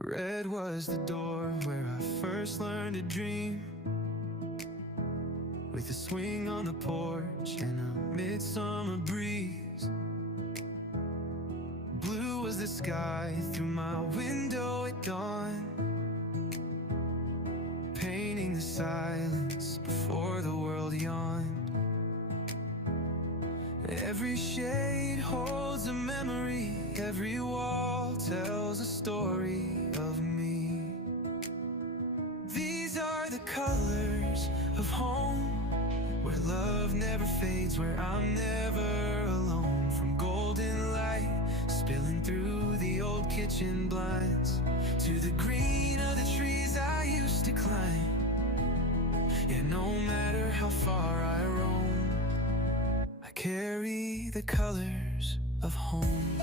Red was the door where I first learned to dream, with a swing on the porch and a midsummer breeze. Blue was the sky through my window at dawn, painting the silence before the world yawned. Every shade holds a memory, every wall tells a story of me. These are the colors of home, where love never fades, where I'm never alone. From golden light spilling through the old kitchen blinds, to the green of the trees I used to climb. Yeah, no matter how far I roam, I carry the colors of home.